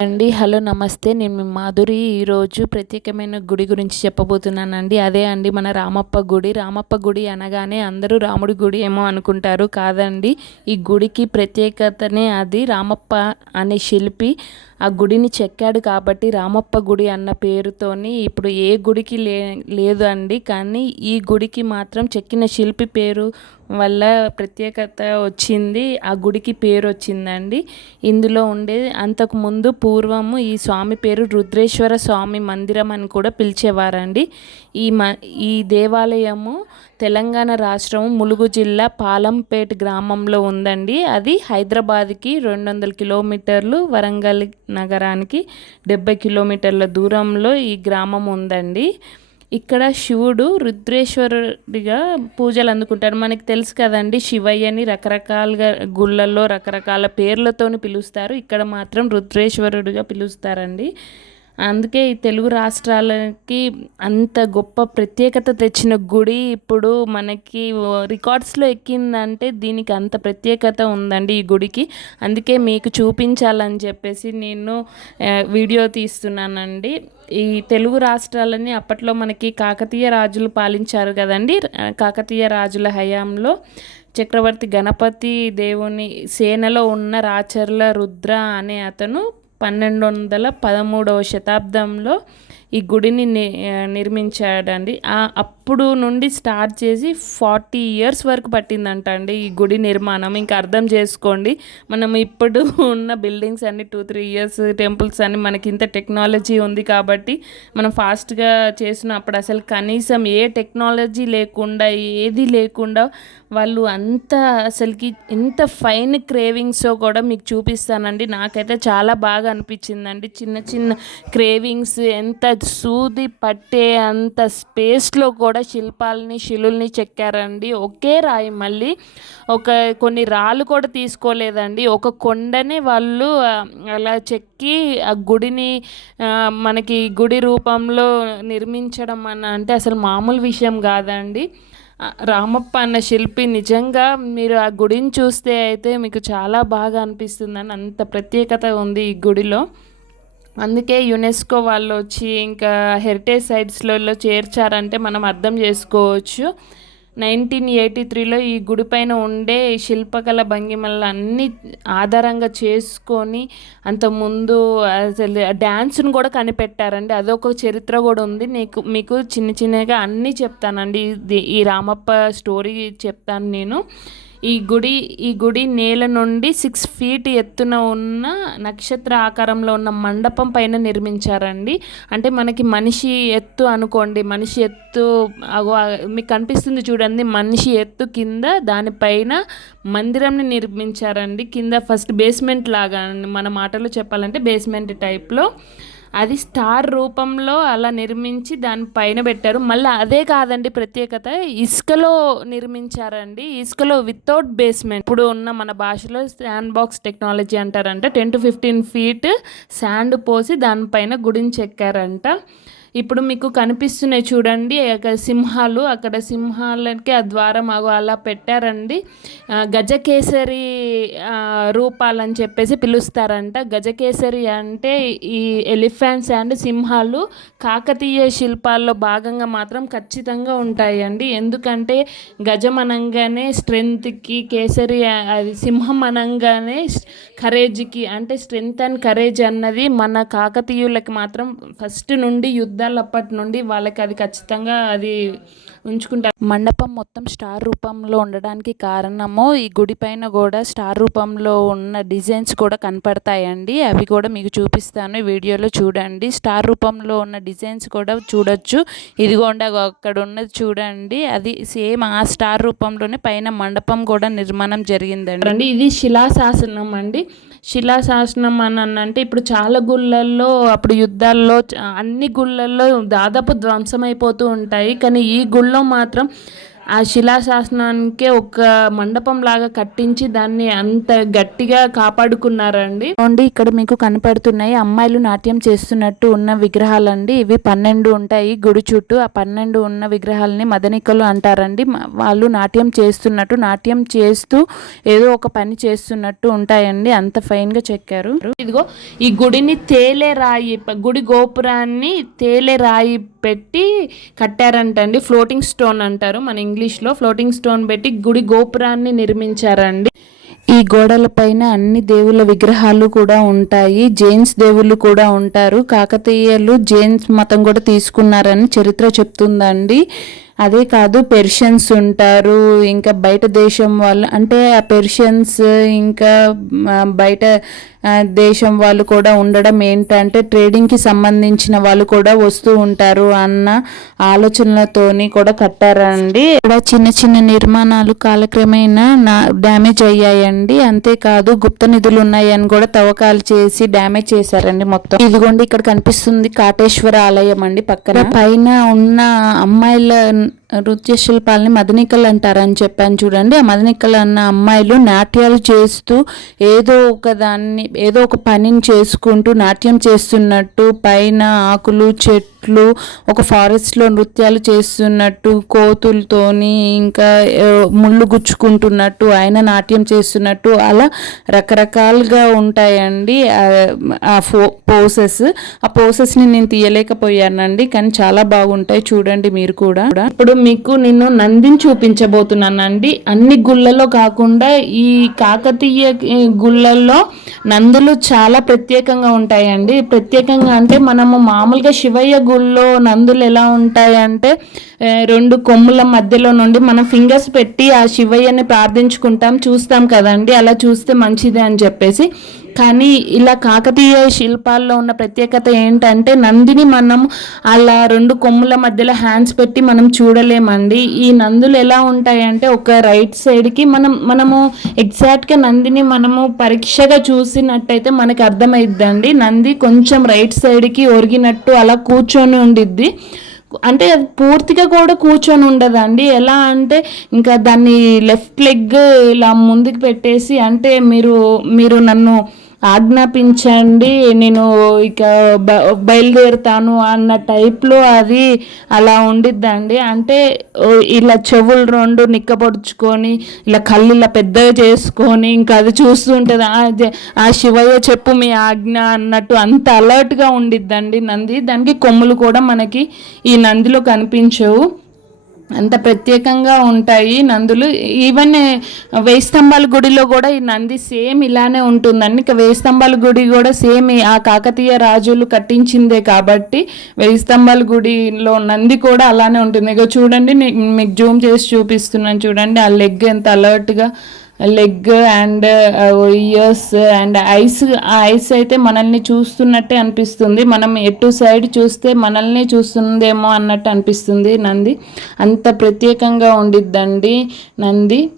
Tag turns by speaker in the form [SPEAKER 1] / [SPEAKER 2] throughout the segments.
[SPEAKER 1] అండి. హలో నమస్తే. నేను మాధురి. ఈరోజు ప్రత్యేకమైన గుడి గురించి చెప్పబోతున్నానండి. అదే అండి మన రామప్ప గుడి. రామప్ప గుడి అనగానే అందరూ రాముడి గుడి ఏమో అనుకుంటారు కాదండి. ఈ గుడికి ప్రత్యేకతనే అది రామప్ప అనే శిల్పి ఆ గుడిని చెక్కాడు కాబట్టి రామప్ప గుడి అన్న పేరుతోని ఇప్పుడు ఏ గుడికి లే లేదు అండి. కానీ ఈ గుడికి మాత్రం చెక్కిన శిల్పి పేరు వల్ల ప్రత్యేకత వచ్చింది ఆ గుడికి పేరు వచ్చిందండి. ఇందులో ఉండే అంతకుముందు పూర్వము ఈ స్వామి పేరు రుద్రేశ్వర స్వామి మందిరం అని కూడా పిలిచేవారండి. ఈ మ ఈ దేవాలయము తెలంగాణ రాష్ట్రం ములుగు జిల్లా పాలంపేట గ్రామంలో ఉందండి. అది హైదరాబాద్కి రెండు వందల కిలోమీటర్లు వరంగల్ నగరానికి డెబ్బై కిలోమీటర్ల దూరంలో ఈ గ్రామం ఉందండి. ఇక్కడ శివుడు రుద్రేశ్వరుడిగా పూజలు అందుకుంటాడు మనకి తెలుసు కదండి శివయ్యని రకరకాలుగా గుళ్ళల్లో రకరకాల పేర్లతోని పిలుస్తారు. ఇక్కడ మాత్రం రుద్రేశ్వరుడిగా పిలుస్తారండి. అందుకే ఈ తెలుగు రాష్ట్రాలకి అంత గొప్ప ప్రత్యేకత తెచ్చిన గుడి ఇప్పుడు మనకి రికార్డ్స్లో ఎక్కిందంటే దీనికి అంత ప్రత్యేకత ఉందండి ఈ గుడికి. అందుకే మీకు చూపించాలని చెప్పేసి నేను వీడియో తీస్తున్నానండి. ఈ తెలుగు రాష్ట్రాలని అప్పట్లో మనకి కాకతీయ రాజులు పాలించారు కదండి కాకతీయ రాజుల హయాంలో. చక్రవర్తి గణపతి దేవుని సేనలో ఉన్న రాచర్ల రుద్ర అనే అతను పన్నెండు వందల పదమూడవ శతాబ్దంలో ఈ గుడిని నిర్మించాడండి. అప్పుడు నుండి స్టార్ట్ చేసి ఫార్టీ ఇయర్స్ వరకు పట్టిందంట అండి ఈ గుడి నిర్మాణం. ఇంకా అర్థం చేసుకోండి మనం ఇప్పుడు ఉన్న బిల్డింగ్స్ అన్ని టూ త్రీ ఇయర్స్ టెంపుల్స్ అన్ని మనకి ఇంత టెక్నాలజీ ఉంది కాబట్టి మనం ఫాస్ట్గా చేసినప్పుడు అసలు కనీసం ఏ టెక్నాలజీ లేకుండా ఏది లేకుండా వాళ్ళు అంత అసలుకి ఎంత ఫైన్ క్రేవింగ్సో కూడా మీకు చూపిస్తానండి. నాకైతే చాలా బాగా అనిపించిందండి. చిన్న చిన్న క్రేవింగ్స్ ఎంత సూది పట్టే అంత స్పేస్లో కూడా శిల్పాలని శిలుల్ని చెక్కారండి. ఒకే రాయి మళ్ళీ. ఒక కొన్ని రాళ్ళు కూడా తీసుకోలేదండి. ఒక కొండని వాళ్ళు అలా చెక్కి ఆ గుడిని మనకి గుడి రూపంలో నిర్మించడం అన్న అంటే అసలు మామూలు విషయం కాదండి. రామప్ప అన్న శిల్పి నిజంగా మీరు ఆ గుడిని చూస్తే అయితే మీకు చాలా బాగా అనిపిస్తుందని అంత ప్రత్యేకత ఉంది ఈ గుడిలో. అందుకే యునెస్కో వాళ్ళు వచ్చి ఇంకా హెరిటేజ్ సైట్స్లలో చేర్చారంటే మనం అర్థం చేసుకోవచ్చు. నైన్టీన్ ఎయిటీ త్రీలో ఈ గుడి పైన ఉండే శిల్పకళ భంగిమలు అన్నీ ఆధారంగా చేసుకొని అంతకుముందు అసలు డ్యాన్స్ను కూడా కనిపెట్టారండి. అదొక చరిత్ర కూడా ఉంది. నీకు మీకు చిన్న చిన్నగా అన్నీ చెప్తానండి. ఈ రామప్ప స్టోరీ చెప్తాను నేను. ఈ గుడి ఈ గుడి నేల నుండి సిక్స్ ఫీట్ ఎత్తున ఉన్న నక్షత్ర ఆకారంలో ఉన్న మండపం పైన నిర్మించారండి. అంటే మనకి మనిషి ఎత్తు అనుకోండి. మనిషి ఎత్తు మీకు కనిపిస్తుంది చూడండి. మనిషి ఎత్తు కింద దానిపైన మందిరంని నిర్మించారండి. కింద ఫస్ట్ బేస్మెంట్ లాగా మన మాటలు చెప్పాలంటే బేస్మెంట్ టైప్లో అది స్టార్ రూపంలో అలా నిర్మించి దాని పైన పెట్టారు. మళ్ళీ అదే కాదండి ప్రత్యేకత ఇసుకలో నిర్మించారండి. ఇసుకలో వితౌట్ బేస్మెంట్ ఇప్పుడు ఉన్న మన భాషలో శాండ్ బాక్స్ టెక్నాలజీ అంటారంట. Ten to fifteen feet sand పోసి దానిపైన గుడిని చెక్కారంట. ఇప్పుడు మీకు కనిపిస్తున్నాయి చూడండి అక్కడ సింహాలు అక్కడ సింహాలకి ఆ ద్వారం అలా పెట్టారండి. గజకేసరి రూపాలని చెప్పేసి పిలుస్తారంట. గజకేసరి అంటే ఈ ఎలిఫెంట్స్ అండ్ సింహాలు కాకతీయ శిల్పాల్లో భాగంగా మాత్రం ఖచ్చితంగా ఉంటాయండి. ఎందుకంటే గజం అనగానే స్ట్రెంగ్త్కి కేసరి అది సింహం అనగానే కరేజ్కి అంటే స్ట్రెంగ్త్ అండ్ కరేజ్ అన్నది మన కాకతీయులకి మాత్రం ఫస్ట్ నుండి యుద్ధ యుద్ధాలు అప్పటి నుండి వాళ్ళకి అది ఖచ్చితంగా అది ఉంచుకుంటారు. మండపం మొత్తం స్టార్ రూపంలో ఉండడానికి కారణము ఈ గుడి పైన కూడా స్టార్ రూపంలో ఉన్న డిజైన్స్ కూడా కనపడతాయండి. అవి కూడా మీకు చూపిస్తాను. వీడియోలో చూడండి. స్టార్ రూపంలో ఉన్న డిజైన్స్ కూడా చూడొచ్చు. ఇదిగోండి అక్కడ ఉన్నది చూడండి. అది సేమ్ ఆ స్టార్ రూపంలోనే పైన మండపం కూడా నిర్మాణం జరిగిందండి. ఇది శిలాశాసనం అండి. శిలాశాసనం అని అంటే ఇప్పుడు చాలా గుళ్ళల్లో అప్పుడు యుద్ధాల్లో అన్ని గుళ్ళల్లో దాదాపు ధ్వంసమైపోతూ ఉంటాయి. కానీ ఈ గుళ్ళో మాత్రం ఆ శిలాశాసనానికే ఒక మండపం లాగా కట్టించి దాన్ని అంత గట్టిగా కాపాడుకున్నారండి.
[SPEAKER 2] అండి ఇక్కడ మీకు కనపడుతున్నాయి. అమ్మాయిలు నాట్యం చేస్తున్నట్టు ఉన్న విగ్రహాలండి. ఇవి పన్నెండు ఉంటాయి. గుడి చుట్టూ ఆ పన్నెండు ఉన్న విగ్రహాలని మదనికలు అంటారండి. వాళ్ళు నాట్యం చేస్తున్నట్టు నాట్యం చేస్తూ ఏదో ఒక పని చేస్తున్నట్టు ఉంటాయండి. అంత ఫైన్గా చెక్కారు.
[SPEAKER 1] ఇదిగో ఈ గుడిని తేలే రాయి గుడి గోపురాన్ని తేలే రాయి పెట్టి కట్టారంటండి. ఫ్లోటింగ్ స్టోన్ అంటారు. మన ఇంగ్లీష్లో ఫ్లోటింగ్ స్టోన్ పెట్టి గుడి గోపురాన్ని నిర్మించారండి.
[SPEAKER 2] ఈ గోడల పైన అన్ని దేవుళ్ళ విగ్రహాలు కూడా ఉంటాయి. జైన్స్ దేవుళ్ళు కూడా ఉంటారు. కాకతీయులు జైన్స్ మతం కూడా తీసుకున్నారని చరిత్ర చెప్తుందండి. అదే కాదు పెర్షియన్స్ ఉంటారు. ఇంకా బయట దేశం వాళ్ళు అంటే ఆ పెర్షియన్స్ ఇంకా బయట దేశం వాళ్ళు కూడా ఉండడం ఏంటంటే ట్రేడింగ్కి సంబంధించిన వాళ్ళు కూడా వస్తూ ఉంటారు అన్న ఆలోచనలతోని కూడా కట్టారండి. ఇక్కడ చిన్న చిన్న నిర్మాణాలు కాలక్రమేణా నా డ్యామేజ్ అయ్యాయండి. అంతేకాదు గుప్త నిధులు ఉన్నాయని కూడా తవ్వకాలు చేసి డ్యామేజ్ చేశారండి మొత్తం. ఇదిగోండి ఇక్కడ కనిపిస్తుంది కాటేశ్వర ఆలయం అండి పక్కన. పైన ఉన్న అమ్మాయిల నృత్య శిల్పాలని మదనికలు అంటారని చెప్పాను చూడండి. ఆ మదనికలు అన్న అమ్మాయిలు నాట్యాలు చేస్తూ ఏదో ఒక దాన్ని ఏదో ఒక పనిని చేసుకుంటూ నాట్యం చేస్తున్నట్టు పైన ఆకులు చెట్లు ఒక ఫారెస్ట్లో నృత్యాలు చేస్తున్నట్టు కోతులతోని ఇంకా ముళ్ళు గుచ్చుకుంటున్నట్టు ఆయన నాట్యం చేస్తున్నట్టు అలా రకరకాలుగా ఉంటాయండి. ఆ- ఫో పోసెస్ ఆ పోసెస్ని నేను తీయలేకపోయానండి కానీ చాలా బాగుంటాయి చూడండి మీరు కూడా.
[SPEAKER 1] ఇప్పుడు మీకు నేను నందిని చూపించబోతున్నానండి. అన్ని గుళ్ళలో కాకుండా ఈ కాకతీయ గుళ్ళల్లో నందులు చాలా ప్రత్యేకంగా ఉంటాయండి. ప్రత్యేకంగా అంటే మనము మామూలుగా శివయ్య గుళ్ళో నందులు ఎలా ఉంటాయంటే రెండు కొమ్ముల మధ్యలో నుండి మనం ఫింగర్స్ పెట్టి ఆ శివయ్యని ప్రార్థించుకుంటాం చూస్తాం కదండి అలా చూస్తే మంచిది అని చెప్పేసి కానీ ఇలా కాకతీయ శిల్పాల్లో ఉన్న ప్రత్యేకత ఏంటంటే నందిని మనం అలా రెండు కొమ్ముల మధ్యలో హ్యాండ్స్ పెట్టి మనం చూడలేమండి. ఈ నందులు ఎలా ఉంటాయంటే ఒక రైట్ సైడ్కి మనం మనము ఎగ్జాక్ట్గా నందిని మనము పరీక్షగా చూసినట్టయితే మనకు అర్థమైద్దండి. నంది కొంచెం రైట్ సైడ్కి ఒరిగినట్టు అలా కూర్చొని ఉండిద్ది. అంటే అది పూర్తిగా కూడా కూర్చొని ఉండదండి. ఎలా అంటే ఇంకా దాన్ని లెఫ్ట్ లెగ్ ఇలా ముందుకు పెట్టేసి అంటే మీరు మీరు నన్ను ఆజ్ఞాపించండి. నేను ఇక బ- బయలుదేరుతాను అన్న టైప్లో అది అలా ఉండిద్దండి. అంటే ఇలా చెవులు రెండు నిక్కపొడుచుకొని ఇలా కళ్ళు ఇలా పెద్దగా చేసుకొని ఇంకా అది చూస్తుంటుంది ఆ శివయ్య చెప్పు మీ ఆజ్ఞ అన్నట్టు అంత అలర్ట్గా ఉండిద్దండి నంది. దానికి కొమ్ములు కూడా మనకి ఈ నందిలో కనిపించవు. అంత ప్రత్యేకంగా ఉంటాయి నందులు. ఈవెన్ వేయి స్తంభాల గుడిలో కూడా ఈ నంది సేమ్ ఇలానే ఉంటుందండి. ఇక వేయి స్తంభాల గుడి కూడా సేమ్ ఆ కాకతీయ రాజులు కట్టించిందే కాబట్టి వేయి స్తంభాల గుడిలో నంది కూడా అలానే ఉంటుంది. ఇక చూడండి మీకు జూమ్ చేసి చూపిస్తున్నాను చూడండి ఆ లెగ్ ఎంత అలర్ట్గా leg and ears and eyes ఆ ఐస్ అయితే మనల్ని చూస్తున్నట్టే అనిపిస్తుంది. మనం ఎటు సైడ్ చూస్తే మనల్ని చూస్తుందేమో అన్నట్టు అనిపిస్తుంది నంది. అంత ప్రత్యేకంగా ఉండిద్దండి నంది.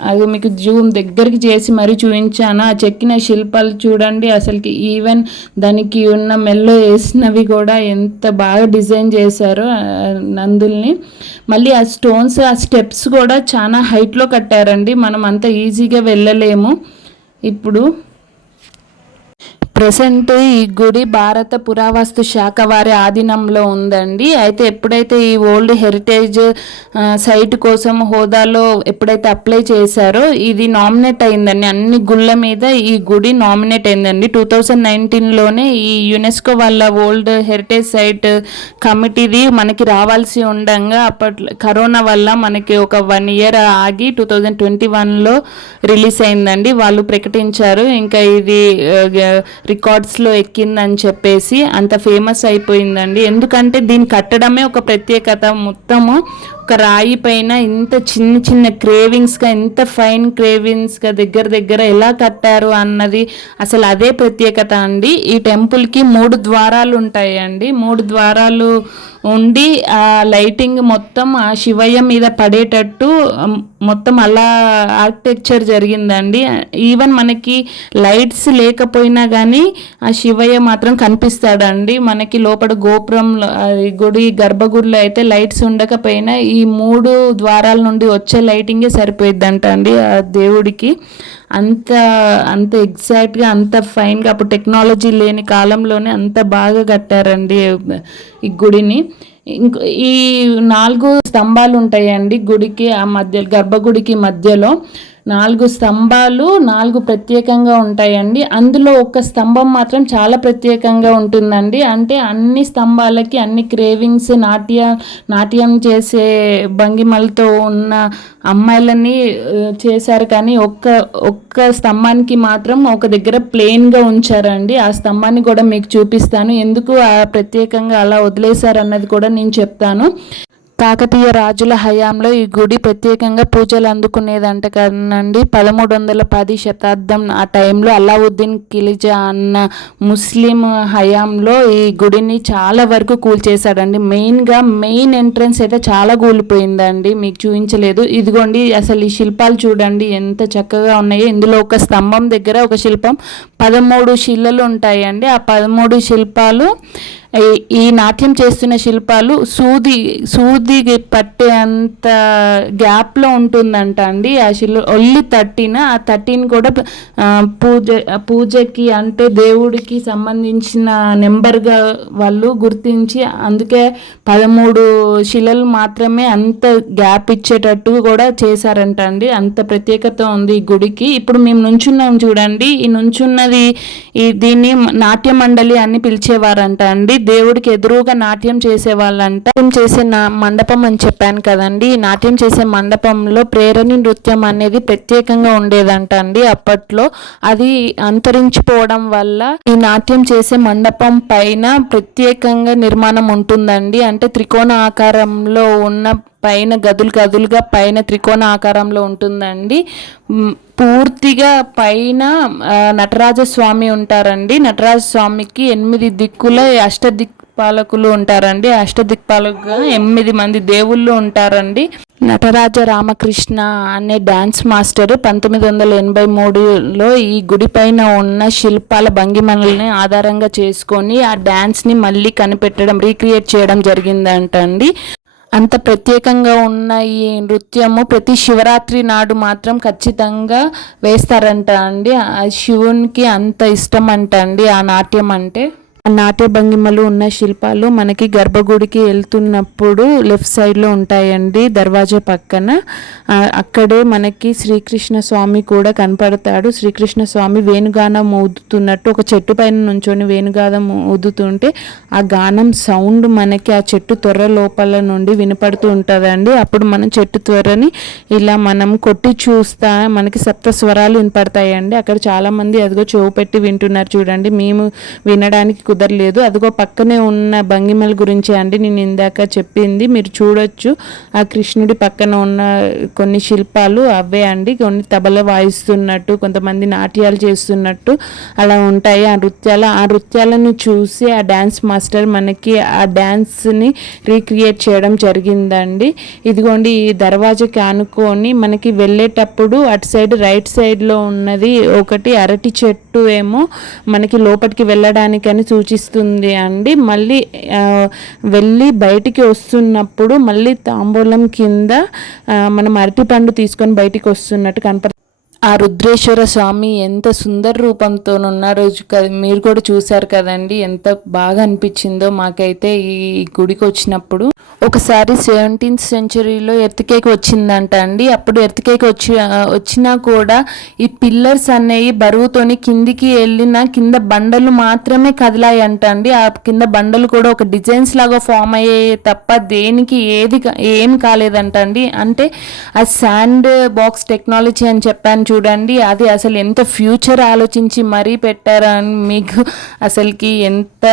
[SPEAKER 1] అది మీకు జూమ్ దగ్గరికి చేసి మరీ చూపించాను ఆ చెక్కిన శిల్పాలు చూడండి. అసలుకి ఈవెన్ దానికి ఉన్న మెల్లో వేసినవి కూడా ఎంత బాగా డిజైన్ చేశారో నందుల్ని. మళ్ళీ ఆ స్టోన్స్ ఆ స్టెప్స్ కూడా చాలా హైట్లో కట్టారండి. మనం అంత ఈజీగా వెళ్ళలేము. ఇప్పుడు ప్రజెంట్ ఈ గుడి భారత పురావస్తు శాఖ వారి ఆధీనంలో ఉందండి. అయితే ఎప్పుడైతే ఈ ఓల్డ్ హెరిటేజ్ సైట్ కోసం హోదాలో ఎప్పుడైతే అప్లై చేశారో ఇది నామినేట్ అయిందండి. అన్ని గుళ్ళ మీద ఈ గుడి నామినేట్ అయిందండి. టూ థౌజండ్ నైన్టీన్లోనే ఈ యునెస్కో వాళ్ళ ఓల్డ్ హెరిటేజ్ సైట్ కమిటీది మనకి రావాల్సి ఉండగా అప్పట్లో కరోనా వల్ల మనకి ఒక వన్ ఇయర్ ఆగి టూ థౌజండ్ ట్వంటీ వన్లో రిలీజ్ అయిందండి. వాళ్ళు ప్రకటించారు. ఇంకా ఇది రికార్డ్స్లో ఎక్కిందని చెప్పేసి అంత ఫేమస్ అయిపోయిందండి. ఎందుకంటే దీన్ని కట్టడమే ఒక ప్రత్యేకత. మొత్తము ఒక రాయి పైన ఇంత చిన్న చిన్న క్రేవింగ్స్గా ఇంత ఫైన్ క్రేవింగ్స్గా దగ్గర దగ్గర ఎలా కట్టారు అన్నది అసలు అదే ప్రత్యేకత అండి. ఈ టెంపుల్కి మూడు ద్వారాలు ఉంటాయండి. మూడు ద్వారాలు ఉండి ఆ లైటింగ్ మొత్తం ఆ శివయ్య మీద పడేటట్టు మొత్తం అలా ఆర్కిటెక్చర్ జరిగిందండి. ఈవెన్ మనకి లైట్స్ లేకపోయినా కానీ ఆ శివయ్య మాత్రం కనిపిస్తాడండి. మనకి లోపల గోపురం గుడి గర్భగుడిలో అయితే లైట్స్ ఉండకపోయినా ఈ
[SPEAKER 2] ఈ మూడు ద్వారాల నుండి వచ్చే లైటింగే సరిపోయిద్దంట అండి ఆ దేవుడికి. అంత అంత ఎగ్జాక్ట్గా అంత ఫైన్గా అప్పుడు టెక్నాలజీ లేని కాలంలోనే అంత బాగా కట్టారండి ఈ గుడిని. ఇంకో ఈ నాలుగు స్తంభాలు ఉంటాయండి గుడికి ఆ మధ్య గర్భగుడికి మధ్యలో. నాలుగు స్తంభాలు నాలుగు ప్రత్యేకంగా ఉంటాయండి. అందులో ఒక స్తంభం మాత్రం చాలా ప్రత్యేకంగా ఉంటుందండి. అంటే అన్ని స్తంభాలకి అన్ని క్రేవింగ్స్ నాట్య నాట్యం చేసే భంగిమలతో ఉన్న అమ్మాయిలని చేశారు. కానీ ఒక్క ఒక్క స్తంభానికి మాత్రం ఒక దగ్గర ప్లెయిన్గా ఉంచారండి. ఆ స్తంభాన్ని కూడా మీకు చూపిస్తాను. ఎందుకు ఆ ప్రత్యేకంగా అలా వదిలేశారు అన్నది కూడా నేను చెప్తాను. కాకతీయ రాజుల హయాంలో ఈ గుడి ప్రత్యేకంగా పూజలు అందుకునేదంట కానండి పదమూడు వందల పది శతాబ్దం ఆ టైంలో అలావుద్దీన్ ఖిలిజా అన్న ముస్లిం హయాంలో ఈ గుడిని చాలా వరకు కూల్చేశాడండి. మెయిన్గా మెయిన్ ఎంట్రన్స్ అయితే చాలా కూలిపోయిందండి. మీకు చూపించలేదు. ఇదిగోండి అసలు ఈ శిల్పాలు చూడండి ఎంత చక్కగా ఉన్నాయో. ఇందులో ఒక స్తంభం దగ్గర ఒక శిల్పం. పదమూడు శిలలు ఉంటాయండి. ఆ పదమూడు శిల్పాలు ఈ- ఈ నాట్యం చేస్తున్న శిల్పాలు సూది సూది పట్టే అంత గ్యాప్లో ఉంటుందంట అండి. ఆ శిల్ ఒల్లి తట్టిన ఆ తట్టిని కూడా ఆ, పూజ పూజకి అంటే దేవుడికి సంబంధించిన నెంబర్గా వాళ్ళు గుర్తించి అందుకే పదమూడు శిలలు మాత్రమే అంత గ్యాప్ ఇచ్చేటట్టు కూడా చేశారంట అండి. అంత ప్రత్యేకత ఉంది ఈ గుడికి. ఇప్పుడు మేము నుంచున్నాం చూడండి. ఈ నుంచున్నది ఈ దీన్ని నాట్య మండలి అని పిలిచేవారంట అండి. దేవుడికి ఎదురుగా నాట్యం చేసేవాళ్ళంట నాట్యం చేసే నా మండపం అని చెప్పాను కదండి. ఈ నాట్యం చేసే మండపంలో ప్రేరణి నృత్యం అనేది ప్రత్యేకంగా ఉండేదంట అండి. అప్పట్లో అది అంతరించిపోవడం వల్ల ఈ నాట్యం చేసే మండపం పైన ప్రత్యేకంగా నిర్మాణం ఉంటుందండి. అంటే త్రికోణ ఆకారంలో ఉన్న పైన గదులు గదులుగా పైన త్రికోణ ఆకారంలో ఉంటుందండి. పూర్తిగా పైన నటరాజస్వామి నటరాజ స్వామి ఉంటారండి. నటరాజ స్వామికి ఎనిమిది దిక్కుల అష్ట దిక్పాలకులు ఉంటారండి. అష్ట దిక్పాలకుగా ఎనిమిది మంది దేవుళ్ళు ఉంటారండి. నటరాజ రామకృష్ణ అనే డ్యాన్స్ మాస్టర్ పంతొమ్మిది వందల ఎనభై మూడులో ఈ గుడి పైన ఉన్న శిల్పాల భంగిమలని ఆధారంగా చేసుకొని ఆ డ్యాన్స్ని మళ్ళీ కనిపెట్టడం రీక్రియేట్ చేయడం జరిగిందంట అండి అంత ప్రత్యేకంగా ఉన్న ఈ నృత్యము ప్రతి శివరాత్రి నాడు మాత్రం ఖచ్చితంగా వేస్తారంట అండి. ఆ శివునికి అంత ఇష్టం అంట అండి ఆ నాట్యం అంటే. నాట్య భంగిమలు ఉన్న శిల్పాలు మనకి గర్భగుడికి వెళ్తున్నప్పుడు లెఫ్ట్ సైడ్లో ఉంటాయండి దర్వాజా పక్కన. అక్కడే మనకి శ్రీకృష్ణ స్వామి కూడా కనపడతాడు. శ్రీకృష్ణ స్వామి వేణుగానం ఊదుతున్నట్టు ఒక చెట్టు పైన నుంచొని వేణుగానం ఊదుతుంటే ఆ గానం సౌండ్ మనకి ఆ చెట్టు త్వర లోపల నుండి వినపడుతూ ఉంటుందండి. అప్పుడు మనం చెట్టు త్వరని ఇలా మనం కొట్టి చూస్తా మనకి సప్త స్వరాలు వినపడతాయండి. అక్కడ చాలామంది అదిగో చెవు పెట్టి వింటున్నారు చూడండి. మేము వినడానికి కుదరలేదు. అదిగో పక్కనే ఉన్న భంగిమల గురించి అండి నేను ఇందాక చెప్పింది. మీరు చూడొచ్చు. ఆ కృష్ణుడి పక్కన ఉన్న కొన్ని శిల్పాలు అవే అండి. కొన్ని తబల వాయిస్తున్నట్టు కొంతమంది నాట్యాలు చేస్తున్నట్టు అలా ఉంటాయి. ఆ నృత్యాలు ఆ నృత్యాలను చూసి ఆ డ్యాన్స్ మాస్టర్ మనకి ఆ డ్యాన్స్ని రీక్రియేట్ చేయడం జరిగిందండి. ఇదిగోండి ఈ దర్వాజకి ఆనుకొని మనకి వెళ్ళేటప్పుడు అటు సైడ్ రైట్ సైడ్లో ఉన్నది ఒకటి అరటి చెట్టు ఏమో మనకి లోపలికి వెళ్ళడానికని సూచిస్తుంది అండి. మళ్ళీ వెళ్ళి బయటికి వస్తున్నప్పుడు మళ్ళీ తాంబూలం కింద మనం అరటిపండు తీసుకొని బయటికి వస్తున్నట్టు కనపడ ఆ రుద్రేశ్వర స్వామి ఎంత సుందర రూపంతో ఉన్నారో కదా మీరు కూడా చూశారు కదండి. ఎంత బాగా అనిపించిందో మాకైతే ఈ గుడికి వచ్చినప్పుడు ఒకసారి సెవెంటీన్త్ సెంచరీలో ఎర్త్కేక్ వచ్చిందంట అండి. అప్పుడు ఎర్త్కేక్ వచ్చి వచ్చినా కూడా ఈ పిల్లర్స్ అనేవి బరువుతోని కిందికి వెళ్ళిన కింద బండలు మాత్రమే కదిలాయంట అండి. ఆ కింద బండలు కూడా ఒక డిజైన్స్ లాగా ఫామ్ అయ్యాయి తప్ప దేనికి ఏది ఏం కాలేదంట అండి. అంటే ఆ శాండ్ బాక్స్ టెక్నాలజీ అని చెప్పాను చూడండి అది అసలు ఎంత ఫ్యూచర్ ఆలోచించి మరీ పెట్టారా అని మీకు అసలుకి ఎంత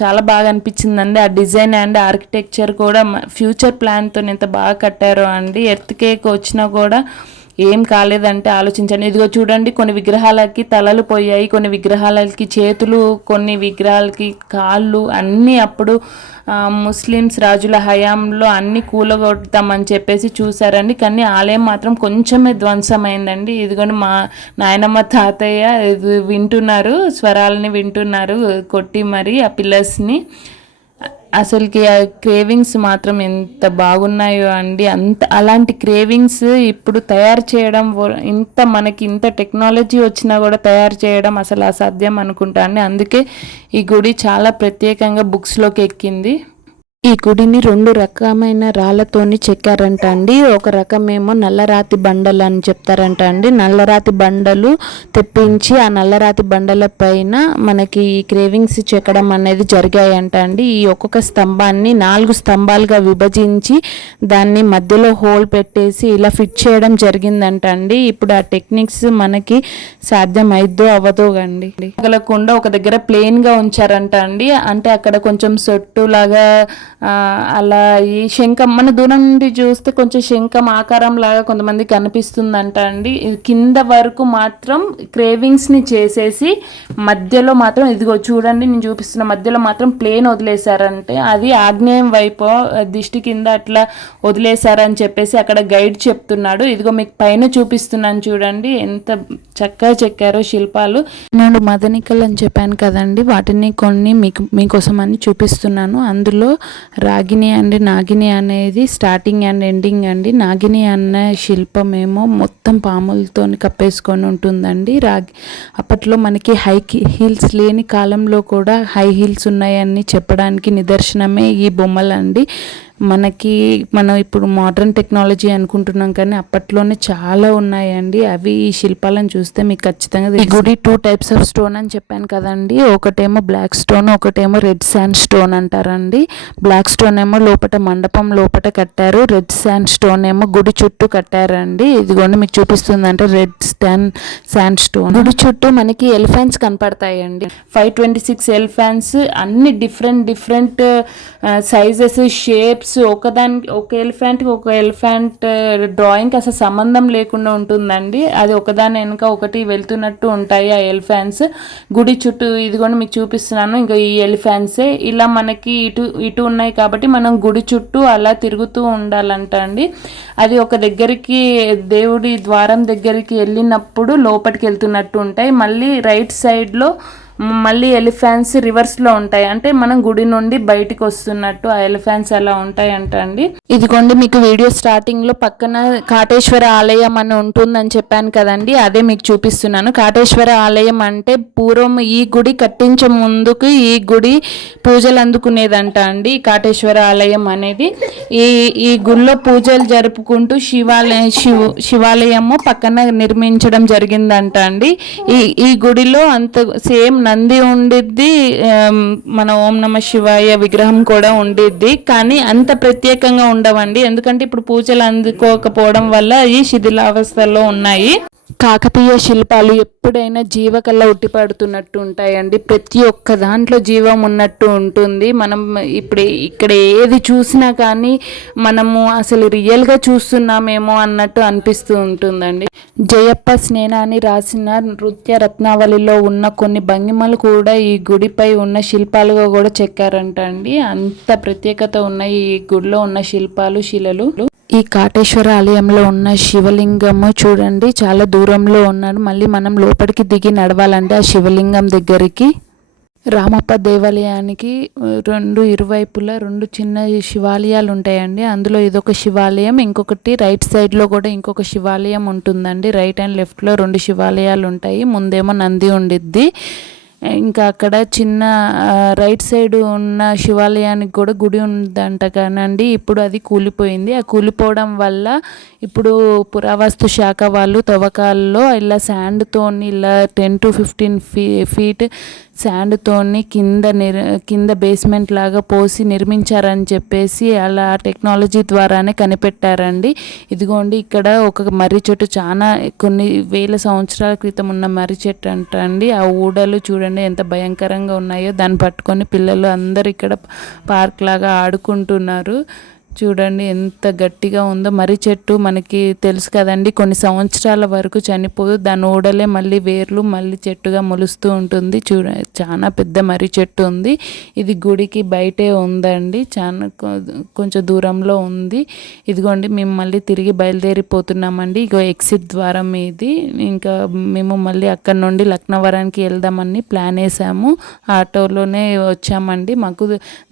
[SPEAKER 2] చాలా బాగా అనిపించిందండి. ఆ డిజైన్ అండ్ ఆర్కిటెక్చర్ కూడా కూడా ఫ్యూచర్ ప్లాన్తో ఎంత బాగా కట్టారో అండి. ఎర్త్ కేక్ వచ్చినా కూడా ఏం కాలేదంటే ఆలోచించండి. ఇదిగో చూడండి కొన్ని విగ్రహాలకి తలలు పోయాయి కొన్ని విగ్రహాలకి చేతులు కొన్ని విగ్రహాలకి కాళ్ళు అన్నీ అప్పుడు ముస్లిమ్స్ రాజుల హయాంలో అన్ని కూలగొడతామని చెప్పేసి చూసారండి కానీ ఆలయం మాత్రం కొంచెమే ధ్వంసమైందండి. ఇదిగోండి మా నాయనమ్మ తాతయ్య ఇది వింటున్నారు స్వరాలని వింటున్నారు కొట్టి మరి ఆ పిల్లర్స్ని అసలుకి ఆ క్రేవింగ్స్ మాత్రం ఎంత బాగున్నాయో అండి. అంత అలాంటి క్రేవింగ్స్ ఇప్పుడు తయారు చేయడం వ- ఇంత మనకి ఇంత టెక్నాలజీ వచ్చినా కూడా తయారు చేయడం అసలు అసాధ్యం అనుకుంటా అండి. అందుకే ఈ గుడి చాలా ప్రత్యేకంగా బుక్స్లోకి ఎక్కింది. ఈ గుడిని రెండు రకమైన రాళ్ళతోని చెక్కారంట అండి ఒక రకమేమో నల్లరాతి బండలు అని చెప్తారంట అండి నల్లరాతి బండలు తెప్పించి ఆ నల్లరాతి బండల పైన మనకి ఈ క్రేవింగ్స్ చెక్కడం అనేది జరిగాయంట అండి ఈ ఒక్కొక్క స్తంభాన్ని నాలుగు స్తంభాలుగా విభజించి దాన్ని మధ్యలో హోల్ పెట్టేసి ఇలా ఫిట్ చేయడం జరిగిందంట అండి ఇప్పుడు ఆ టెక్నిక్స్ మనకి సాధ్యం అయిద్దో అవ్వదో అండి తగలకుండా ఒక దగ్గర ప్లెయిన్గా ఉంచారంట అండి అంటే అక్కడ కొంచెం సొట్టు లాగా అలా ఈ శంఖం మన దూరం నుండి చూస్తే కొంచెం శంఖం ఆకారం లాగా కొంతమంది కనిపిస్తుందంట అండి కింద వరకు మాత్రం క్రేవింగ్స్ని చేసేసి మధ్యలో మాత్రం ఇదిగో చూడండి నేను చూపిస్తున్న మధ్యలో మాత్రం ప్లేన్ వదిలేశారంటే అది ఆగ్నేయం వైపు దిష్టి కింద అట్లా వదిలేశారని చెప్పేసి అక్కడ గైడ్ చెప్తున్నాడు. ఇదిగో మీకు పైన చూపిస్తున్నాను చూడండి ఎంత చక్కగా చెక్కారో శిల్పాలు. నేను మదనికలు అని చెప్పాను కదండి వాటిని కొన్ని మీకు మీకోసం అని చూపిస్తున్నాను. అందులో రాగిని అండ్ నాగిని అనేది స్టార్టింగ్ అండ్ ఎండింగ్ అండి. నాగిని అన్న శిల్పం ఏమో మొత్తం పాములతో కప్పేసుకొని ఉంటుందండి. రాగి అప్పట్లో మనకి హై హీల్స్ లేని కాలంలో కూడా హై హీల్స్ ఉన్నాయని చెప్పడానికి నిదర్శనమే ఈ బొమ్మలండి. మనకి మనం ఇప్పుడు మోడర్న్ టెక్నాలజీ అనుకుంటున్నాం కానీ అప్పట్లోనే చాలా ఉన్నాయండి. అవి ఈ శిల్పాలను చూస్తే మీకు ఖచ్చితంగా ఈ గుడి టూ టైప్స్ ఆఫ్ స్టోన్ అని చెప్పాను కదండి. ఒకటేమో బ్లాక్ స్టోన్ ఒకటేమో రెడ్ శాండ్ స్టోన్ అంటారండి. బ్లాక్ స్టోన్ ఏమో లోపట మండపం లోపట కట్టారు. రెడ్ శాండ్ స్టోన్ ఏమో గుడి చుట్టూ కట్టారండి. ఇదిగోండి మీకు చూపిస్తుంది అంటే రెడ్ స్టాన్ శాండ్ స్టోన్ గుడి చుట్టూ మనకి ఎలిఫెంట్స్ కనపడతాయండి. ఫైవ్ ట్వంటీ సిక్స్ ఎలిఫెంట్స్ అన్ని డిఫరెంట్ డిఫరెంట్ సైజెస్ షేప్స్ ఒకదానికి ఒక ఎలిఫెంట్కి ఒక ఎలిఫెంట్ డ్రాయింగ్కి అసలు సంబంధం లేకుండా ఉంటుందండి. అది ఒకదాని వెనుక ఒకటి వెళ్తున్నట్టు ఉంటాయి ఆ ఎలిఫెంట్స్. గుడి చుట్టూ ఇదిగోండి మీకు చూపిస్తున్నాను. ఇంకా ఈ ఎలిఫెంట్సే. ఇలా మనకి ఇటు ఇటు ఉన్నాయి కాబట్టి మనం గుడి చుట్టూ అలా తిరుగుతూ ఉండాలంట అండి. అది ఒక దగ్గరికి దేవుడి ద్వారం దగ్గరికి వెళ్ళినప్పుడు లోపలికి వెళ్తున్నట్టు ఉంటాయి. మళ్ళీ రైట్ సైడ్లో మళ్ళీ ఎలిఫెంట్స్ రివర్స్లో ఉంటాయి. అంటే మనం గుడి నుండి బయటికి వస్తున్నట్టు ఆ ఎలిఫెంట్స్ అలా ఉంటాయి అండి ఇదిగోండి మీకు వీడియో స్టార్టింగ్లో పక్కన కాటేశ్వర ఆలయం అని ఉంటుందని చెప్పాను కదండి. అదే మీకు చూపిస్తున్నాను. కాటేశ్వర ఆలయం అంటే పూర్వం ఈ గుడి కట్టించే ముందుకు ఈ గుడి పూజలు అందుకునేదంట అండి. కాటేశ్వర ఆలయం అనేది. ఈ ఈ గుడిలో పూజలు జరుపుకుంటూ శివాలయం శివ శివాలయము పక్కన నిర్మించడం జరిగిందంట అండి. ఈ ఈ గుడిలో అంత సేమ్ నంది ఉండిద్ది మన ఓం నమ శివాయ విగ్రహం కూడా ఉండిద్ది. కానీ అంత ప్రత్యేకంగా ఉండవండి. ఎందుకంటే ఇప్పుడు పూజలు అందుకోకపోవడం వల్ల ఈ శిథిలావస్థలో ఉన్నాయి. కాకతీయ శిల్పాలు ఎప్పుడైనా జీవకల్లా ఉట్టిపడుతున్నట్టు ఉంటాయండి. ప్రతి ఒక్క దాంట్లో జీవం ఉన్నట్టు ఉంటుంది. మనం ఇప్పుడు ఇక్కడ ఏది చూసినా కానీ మనము అసలు రియల్గా చూస్తున్నామేమో అన్నట్టు అనిపిస్తూ ఉంటుందండి. జయప్ప స్నేన అని రాసిన నృత్య రత్నావళిలో ఉన్న కొన్ని భంగిమలు కూడా ఈ గుడిపై ఉన్న శిల్పాలుగా కూడా చెక్కారంట అండి అంత ప్రత్యేకత ఉన్నాయి ఈ గుడిలో ఉన్న శిల్పాలు శిలలు. ఈ కాటేశ్వర ఆలయంలో ఉన్న శివలింగము చూడండి చాలా దూరంలో ఉన్నాడు. మళ్ళీ మనం లోపలికి దిగి నడవాలంటే ఆ శివలింగం దగ్గరికి రామప్ప దేవాలయానికి రెండు ఇరువైపులా రెండు చిన్న శివాలయాలు ఉంటాయండి అందులో ఇదొక శివాలయం ఇంకొకటి రైట్ సైడ్లో కూడా ఇంకొక శివాలయం ఉంటుందండి. రైట్ అండ్ లెఫ్ట్లో రెండు శివాలయాలు ఉంటాయి ముందేమో నంది ఉండిద్ది. ఇంకా అక్కడ చిన్న రైట్ సైడ్ ఉన్న శివాలయానికి కూడా గుడి ఉందంట కానండి. ఇప్పుడు అది కూలిపోయింది. ఆ కూలిపోవడం వల్ల ఇప్పుడు పురావస్తు శాఖ వాళ్ళు తవ్వకాల్లో ఇలా శాండ్తోని ఇలా ten to fifteen fee feet శాండ్తోని కింద నిర్ కింద బేస్మెంట్ లాగా పోసి నిర్మించారని చెప్పేసి అలా టెక్నాలజీ ద్వారానే కనిపెట్టారండి. ఇదిగోండి ఇక్కడ ఒక మర్రి చెట్టు చాలా కొన్ని వేల సంవత్సరాల క్రితం ఉన్న మర్రి చెట్టు అంట అండి ఆ ఊడలు చూడండి. ఎంత భయంకరంగా ఉన్నాయో. దాన్ని పట్టుకొని పిల్లలు అందరు ఇక్కడ పార్క్ లాగా ఆడుకుంటున్నారు. చూడండి ఎంత గట్టిగా ఉందో. మర్రి చెట్టు మనకి తెలుసు కదండి కొన్ని సంవత్సరాల వరకు చనిపోదు. దాని ఊడలే మళ్ళీ వేర్లు మళ్ళీ చెట్టుగా మొలుస్తూ ఉంటుంది. చూడ చాలా పెద్ద మర్రి చెట్టు ఉంది. ఇది గుడికి బయటే ఉందండి. చాలా కొంచెం దూరంలో ఉంది. ఇదిగోండి మేము మళ్ళీ తిరిగి బయలుదేరిపోతున్నామండి. ఇగో ఎగ్జిట్ ద్వారం ఇది ఇంకా మేము మళ్ళీ అక్కడ నుండి లక్నవరానికి వెళ్దామని ప్లాన్ వేసాము. ఆటోలోనే వచ్చామండి. మాకు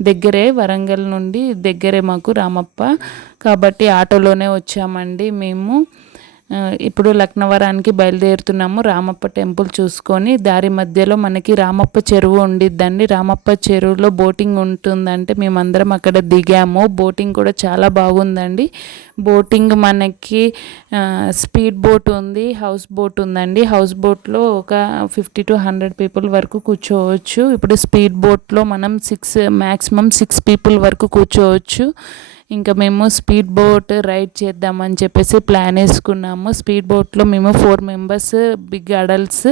[SPEAKER 2] దగ్గరే వరంగల్ నుండి దగ్గరే మాకు రామప్ప కాబట్టి ఆటోలోనే వచ్చామండి మేము. ఇప్పుడు లక్నవరానికి బయలుదేరుతున్నాము. రామప్ప టెంపుల్ చూసుకొని దారి మధ్యలో మనకి రామప్ప చెరువు ఉండిద్దండి. రామప్ప చెరువులో బోటింగ్ ఉంటుందంటే మేమందరం అక్కడ దిగాము. బోటింగ్ కూడా చాలా బాగుందండి. బోటింగ్ మనకి స్పీడ్ బోట్ ఉంది హౌస్ బోట్ ఉందండి. హౌస్ బోట్లో ఒక ఫిఫ్టీ టు హండ్రెడ్ పీపుల్ వరకు కూర్చోవచ్చు. ఇప్పుడు స్పీడ్ బోట్లో మనం సిక్స్ మ్యాక్సిమం సిక్స్ పీపుల్ వరకు కూర్చోవచ్చు. ఇంకా మేము స్పీడ్ బోట్ రైడ్ చేద్దామని చెప్పేసి ప్లాన్ వేసుకున్నాము. స్పీడ్ బోట్లో మేము ఫోర్ మెంబర్స్ బిగ్ అడల్ట్స్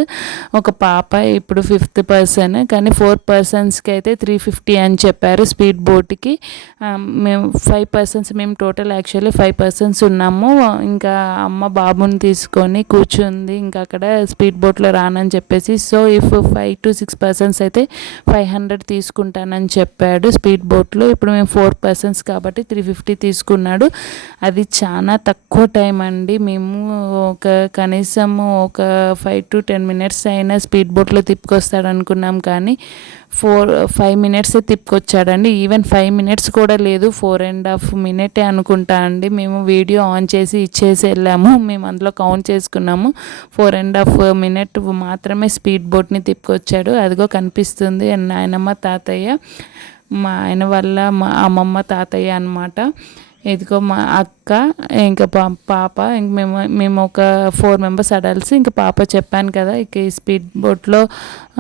[SPEAKER 2] ఒక పాప ఇప్పుడు ఫిఫ్త్ పర్సన్ కానీ ఫోర్ పర్సన్స్కి అయితే త్రీ ఫిఫ్టీ అని చెప్పారు స్పీడ్ బోట్కి మేము ఫైవ్ పర్సన్స్ మేము టోటల్ యాక్చువల్లీ ఫైవ్ పర్సన్స్ ఉన్నాము. ఇంకా అమ్మ బాబుని తీసుకొని కూర్చుంది ఇంకా అక్కడ స్పీడ్ బోట్లో రానని చెప్పేసి. So if five to six persons అయితే ఫైవ్ హండ్రెడ్ తీసుకుంటానని చెప్పాడు స్పీడ్ బోట్లో ఇప్పుడు మేము ఫోర్ పర్సన్స్ కాబట్టి త్రీ ఫిఫ్టీ తీసుకున్నాడు. అది చాలా తక్కువ టైం అండి. మేము ఒక కనీసం ఒక ఫైవ్ టు టెన్ మినిట్స్ అయినా స్పీడ్ బోట్లో తిప్పుకొస్తాడు అనుకున్నాం కానీ ఫోర్ ఫైవ్ మినిట్స్ తిప్పుకొచ్చాడండి. ఈవెన్ ఫైవ్ మినిట్స్ కూడా లేదు. ఫోర్ అండ్ హాఫ్ మినిటే అనుకుంటా అండి. మేము వీడియో ఆన్ చేసి ఇచ్చేసి వెళ్ళాము. మేము అందులో కౌంట్ చేసుకున్నాము. ఫోర్ అండ్ హాఫ్ మినిట్ మాత్రమే స్పీడ్ బోట్ని తిప్పుకొచ్చాడు. అదిగో కనిపిస్తుంది. నాయనమ్మ తాతయ్య. మా ఆయన వల్ల మా అమ్మమ్మ తాతయ్య అనమాట ఇదిగో మా అక్క ఇంకా పా పాప ఇంక మేము మేము ఒక ఫోర్ మెంబర్స్ అడల్ట్స్. ఇంకా పాప చెప్పాను కదా ఇక ఈ స్పీడ్ బోట్లో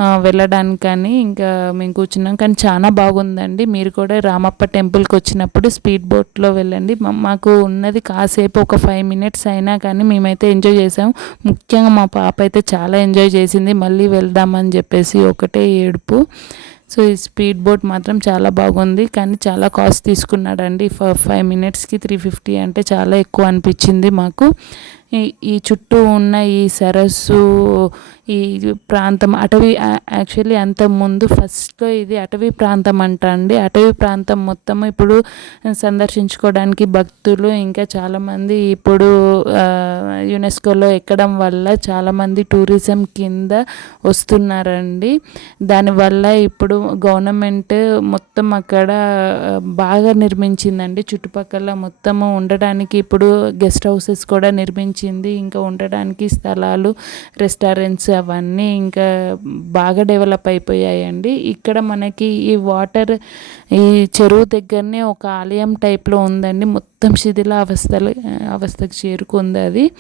[SPEAKER 2] వెళ్ళడానికని ఇంకా మేము కూర్చున్నాం. కానీ చాలా బాగుందండి. మీరు కూడా రామప్ప టెంపుల్కి వచ్చినప్పుడు స్పీడ్ బోట్లో వెళ్ళండి. మా- మాకు ఉన్నది కాసేపు ఒక ఫైవ్ మినిట్స్ అయినా కానీ మేమైతే ఎంజాయ్ చేసాము ముఖ్యంగా మా పాప అయితే చాలా ఎంజాయ్ చేసింది. మళ్ళీ వెళ్దామని చెప్పేసి ఒకటే ఏడుపు. సో ఈ స్పీడ్ బోట్ మాత్రం చాలా బాగుంది. కానీ చాలా కాస్ట్ తీసుకున్నాడండి. ఫైవ్ మినిట్స్కి త్రీ ఫిఫ్టీ అంటే చాలా ఎక్కువ అనిపించింది మాకు. ఈ ఈ చుట్టూ ఉన్న ఈ సరస్సు ఈ ప్రాంతం అటవీ యాక్చువల్లీ అంత ముందు ఫస్ట్లో ఇది అటవీ ప్రాంతం అంట అండి. అటవీ ప్రాంతం మొత్తం ఇప్పుడు సందర్శించుకోవడానికి భక్తులు ఇంకా చాలామంది ఇప్పుడు యునెస్కోలో ఎక్కడం వల్ల చాలామంది టూరిజం కింద వస్తున్నారండి. దానివల్ల ఇప్పుడు గవర్నమెంట్ మొత్తం అక్కడ బాగా నిర్మించిందండి. చుట్టుపక్కల మొత్తము ఉండడానికి ఇప్పుడు గెస్ట్ హౌసెస్ కూడా నిర్మించి నిర్మించింది ఇంకా ఉండడానికి స్థలాలు రెస్టారెంట్స్ అవన్నీ ఇంకా బాగా డెవలప్ అయిపోయాయండి. ఇక్కడ మనకి ఈ వాటర్ ఈ చెరువు దగ్గరనే ఒక ఆలయం టైప్లో ఉందండి. మొత్తం మొత్తం శిథిల అవస్థలు అవస్థకు చేరుకుంది అది.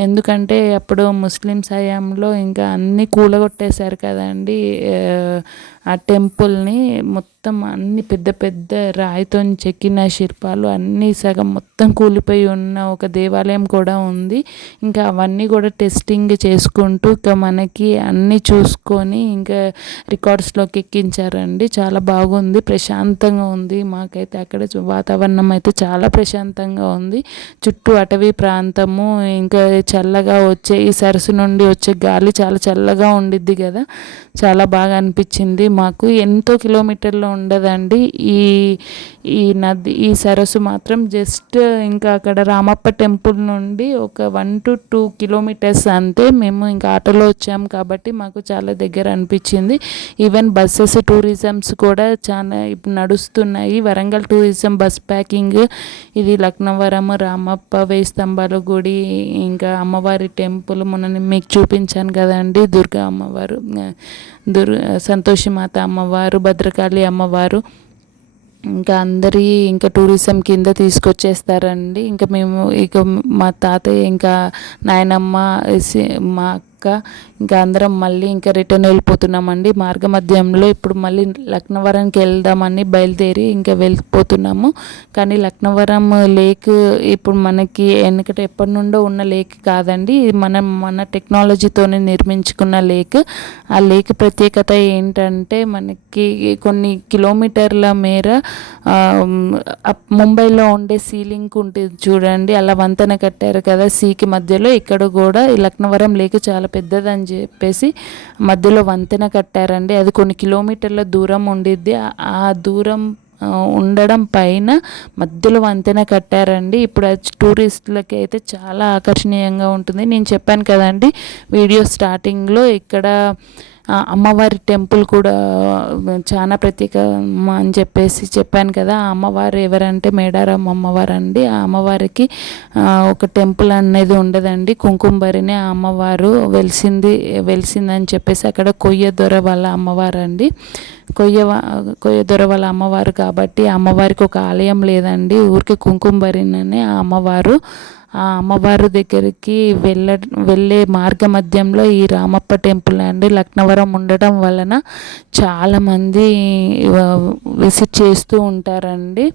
[SPEAKER 2] ఎందుకంటే అప్పుడు ముస్లిమ్స్ హయాంలో ఇంకా అన్నీ కూలగొట్టేశారు కదండి. ఆ, ఆ టెంపుల్ని మొత్తం అన్ని పెద్ద పెద్ద రాయితో చెక్కిన శిల్పాలు అన్నీ సగం మొత్తం కూలిపోయి ఉన్న ఒక దేవాలయం కూడా ఉంది. ఇంకా అవన్నీ కూడా టెస్టింగ్ చేసుకుంటూ ఇంకా మనకి అన్నీ చూసుకొని ఇంకా రికార్డ్స్లోకి ఎక్కించారండి. చాలా బాగుంది ప్రశాంతంగా ఉంది. మాకైతే అక్కడ వాతావరణం అయితే చాలా ప్రశాంతంగా ఉంది. చుట్టూ అటవీ ప్రాంతము ఇంకా చల్లగా వచ్చే ఈ సరస్సు నుండి వచ్చే గాలి చాలా చల్లగా ఉండిద్ది కదా. చాలా బాగా అనిపించింది మాకు. ఎంతో కిలోమీటర్లో ఉండదండి. ఈ ఈ నది ఈ సరస్సు మాత్రం జస్ట్ ఇంకా అక్కడ రామప్ప టెంపుల్ నుండి ఒక వన్ టు టూ కిలోమీటర్స్ అంతే. మేము ఇంకా ఆటోలో వచ్చాము కాబట్టి మాకు చాలా దగ్గర అనిపించింది. ఈవెన్ బస్సెస్ టూరిజమ్స్ కూడా చాలా ఇప్పుడు నడుస్తున్నాయి. వరంగల్ టూరిజం బస్ ప్యాకింగ్ ఇది లక్నవరం రామప్ప వేయి స్తంభాల గుడి ఇంకా అమ్మవారి టెంపుల్ మొన్న మీకు చూపించాను కదండి దుర్గా అమ్మవారు దుర్ సంతోషి మాత అమ్మవారు భద్రకాళి అమ్మవారు. ఇంకా అందరి ఇంకా టూరిజం కింద తీసుకొచ్చేస్తారండి. ఇంకా మేము ఇక మా తాతయ్య ఇంకా నాయనమ్మ మా అక్క ఇంకా అందరం మళ్ళీ ఇంకా రిటర్న్ వెళ్ళిపోతున్నామండి. మార్గ మధ్యంలో ఇప్పుడు మళ్ళీ లక్నవరంకి వెళ్దామని బయలుదేరి ఇంకా వెళ్ళిపోతున్నాము. కానీ లక్నవరం లేక్ ఇప్పుడు మనకి వెనకట ఎప్పటి నుండో ఉన్న లేక్ కాదండి. మనం మన టెక్నాలజీతోనే నిర్మించుకున్న లేక్. ఆ లేక్ ప్రత్యేకత ఏంటంటే మనకి కొన్ని కిలోమీటర్ల మేర ముంబైలో ఉండే సీలింగ్ ఉంటుంది చూడండి. అలా వంతెన కట్టారు కదా సీకి మధ్యలో. ఇక్కడ కూడా ఈ లక్నవరం లేక్ చాలా పెద్దదని చెప్పేసి మధ్యలో వంతెన కట్టారండి. అది కొన్ని కిలోమీటర్ల దూరం ఉండిద్ది. ఆ- దూరం ఉండడం పైన మధ్యలో వంతెన కట్టారండి. ఇప్పుడు అది టూరిస్టులకి అయితే చాలా ఆకర్షణీయంగా ఉంటుంది. నేను చెప్పాను కదండి వీడియో స్టార్టింగ్లో ఇక్కడ అమ్మవారి టెంపుల్ కూడా చాలా ప్రత్యేక అని చెప్పేసి చెప్పాను కదా. ఆ అమ్మవారు ఎవరంటే మేడారం అమ్మవారు అండి. ఆ అమ్మవారికి ఒక టెంపుల్ అనేది ఉండదండి. కుంకుంబరిని ఆ అమ్మవారు వెలిసింది వెలిసిందని చెప్పేసి అక్కడ కొయ్య దొర వాళ్ళ అమ్మవారు అండి. కొయ్య కొయ్య దొర వాళ్ళ అమ్మవారు కాబట్టి అమ్మవారికి ఒక ఆలయం లేదండి. ఊరికి కుంకుమబరిననే ఆ అమ్మవారు ఆ అమ్మవారు దగ్గరికి వెళ్ళ వెళ్ళే మార్గ మధ్యంలో ఈ రామప్ప టెంపుల్ అండి. లక్నవరం ఉండటం వలన చాలామంది విజిట్ చేస్తూ ఉంటారండి.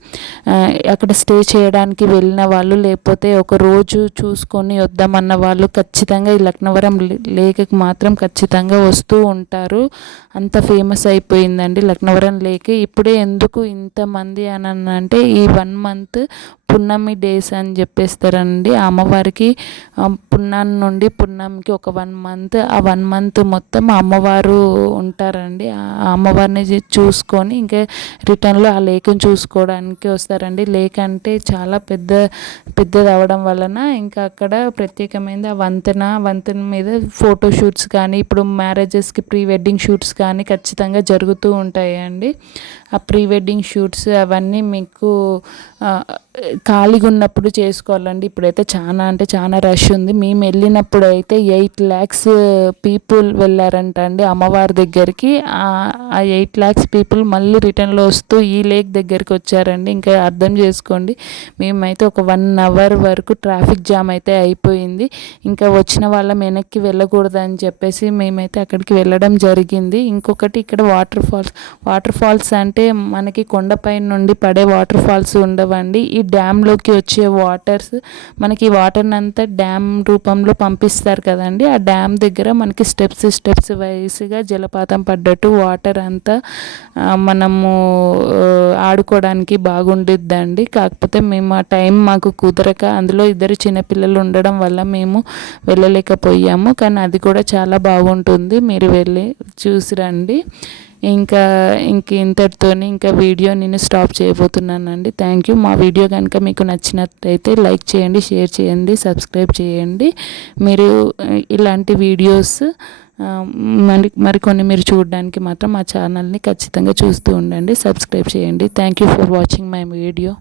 [SPEAKER 2] అక్కడ స్టే చేయడానికి వెళ్ళిన వాళ్ళు లేకపోతే ఒక రోజు చూసుకొని వద్దామన్న వాళ్ళు ఖచ్చితంగా ఈ లక్నవరం లే- లేక్కి మాత్రం ఖచ్చితంగా వస్తూ ఉంటారు. అంత ఫేమస్ అయిపోయిందండి లక్నవరం లేక్. ఇప్పుడే ఎందుకు ఇంతమంది అని అంటే ఈ వన్ మంత్ పున్నమి డేస్ అని చెప్పేస్తారండి. ఆ అమ్మవారికి పున్నం నుండి పున్నంకి ఒక వన్ మంత్ ఆ వన్ మంత్ మొత్తం అమ్మవారు ఉంటారండి. ఆ అమ్మవారిని చూసుకొని ఇంకా రిటర్న్లో ఆ లేఖను చూసుకోవడానికి వస్తారండి. లేక్ అంటే చాలా పెద్ద పెద్దది అవడం వలన ఇంకా అక్కడ ప్రత్యేకమైనది ఆ వంతెన వంతెన మీద ఫోటో షూట్స్ కానీ ఇప్పుడు మ్యారేజెస్కి ప్రీ వెడ్డింగ్ షూట్స్ కానీ ఖచ్చితంగా జరుగుతూ ఉంటాయండి. ఆ ప్రీ వెడ్డింగ్ షూట్స్ అవన్నీ మీకు ఖాళీగా ఉన్నప్పుడు చేసుకోవాలండి. అయితే చాలా అంటే చాలా రష్ ఉంది. మేము వెళ్ళినప్పుడు అయితే ఎయిట్ ల్యాక్స్ పీపుల్ uh, వెళ్ళారంట అండి అమ్మవారి దగ్గరికి. ఆ ఎయిట్ ల్యాక్స్ పీపుల్ మళ్ళీ రిటర్న్లో వస్తూ ఈ లేక్ దగ్గరికి వచ్చారండి. ఇంకా అర్థం చేసుకోండి మేమైతే ఒక వన్ అవర్ వరకు ట్రాఫిక్ జామ్ అయితే అయిపోయింది. ఇంకా వచ్చిన వాళ్ళం వెనక్కి వెళ్ళకూడదు అని చెప్పేసి మేమైతే అక్కడికి వెళ్ళడం జరిగింది. ఇంకొకటి ఇక్కడ వాటర్ ఫాల్స్ వాటర్ ఫాల్స్ అంటే మనకి కొండపై నుండి పడే వాటర్ ఫాల్స్ ఉండవండి. ఈ డ్యామ్లోకి వచ్చే వాటర్స్ మనకి వాటర్ని అంతా డ్యామ్ రూపంలో పంపిస్తారు కదండి. ఆ డ్యామ్ దగ్గర మనకి స్టెప్స్ స్టెప్స్ వైస్గా జలపాతం పడ్డట్టు వాటర్ అంతా మనము ఆడుకోవడానికి బాగుండిద్దండి. కాకపోతే మేము ఆ టైం మాకు కుదరక అందులో ఇద్దరు చిన్నపిల్లలు ఉండడం వల్ల మేము వెళ్ళలేకపోయాము. కానీ అది కూడా చాలా బాగుంటుంది. మీరు వెళ్ళి చూసి రండి. ఇంకా ఇంక ఇంతటితోనే ఇంకా వీడియో నేను స్టాప్ చేయబోతున్నానండి. థ్యాంక్ యూ మా వీడియో కనుక మీకు నచ్చినట్లయితే లైక్ చేయండి షేర్ చేయండి సబ్స్క్రైబ్ చేయండి. మీరు ఇలాంటి వీడియోస్ మరి మరికొన్ని మీరు చూడడానికి మాత్రం మా ఛానల్ని ఖచ్చితంగా చూస్తూ ఉండండి సబ్స్క్రైబ్ చేయండి. Thank you for watching my video